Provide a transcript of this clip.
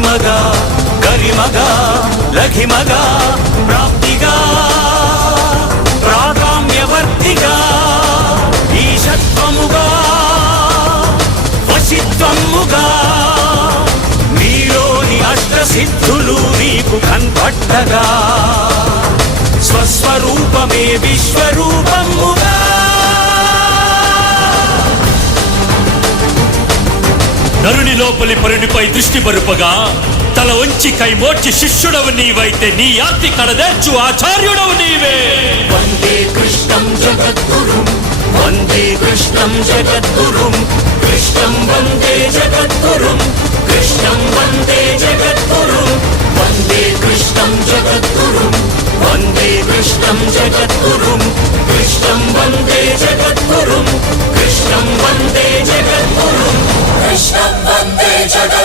మహిమగా గరిమగా లఘిమగా ప్రాప్తిగా ప్రాగామ్యవర్తిగా ఈశత్వముగా వశిత్వముగా నీలోని అష్టసిద్ధులు నీకు కన్పట్టగా స్వస్వరూపమే విశ్వరూపముగా నరుని లోపలి పరునిపై దృష్టి బరుపగా తల వంచి కైమోర్చి శిష్యుడవు నీవైతే నీ ఆర్తి కడదేర్చు ఆచార్యుడవు నీవే. వందే కృష్ణం జగద్గురుం వందే కృష్ణం జగద్గురుం కృష్ణం వందే జగద్గురుం కృష్ణం వందే జగద్గురుం వందే కృష్ణం జగద్గురుం వందే కృష్ణం జగద్గురుం కృష్ణం వందే జగద్గురుం కృష్ణం వందే జగద్గురుం కృష్ణం వందే జగద్గురుం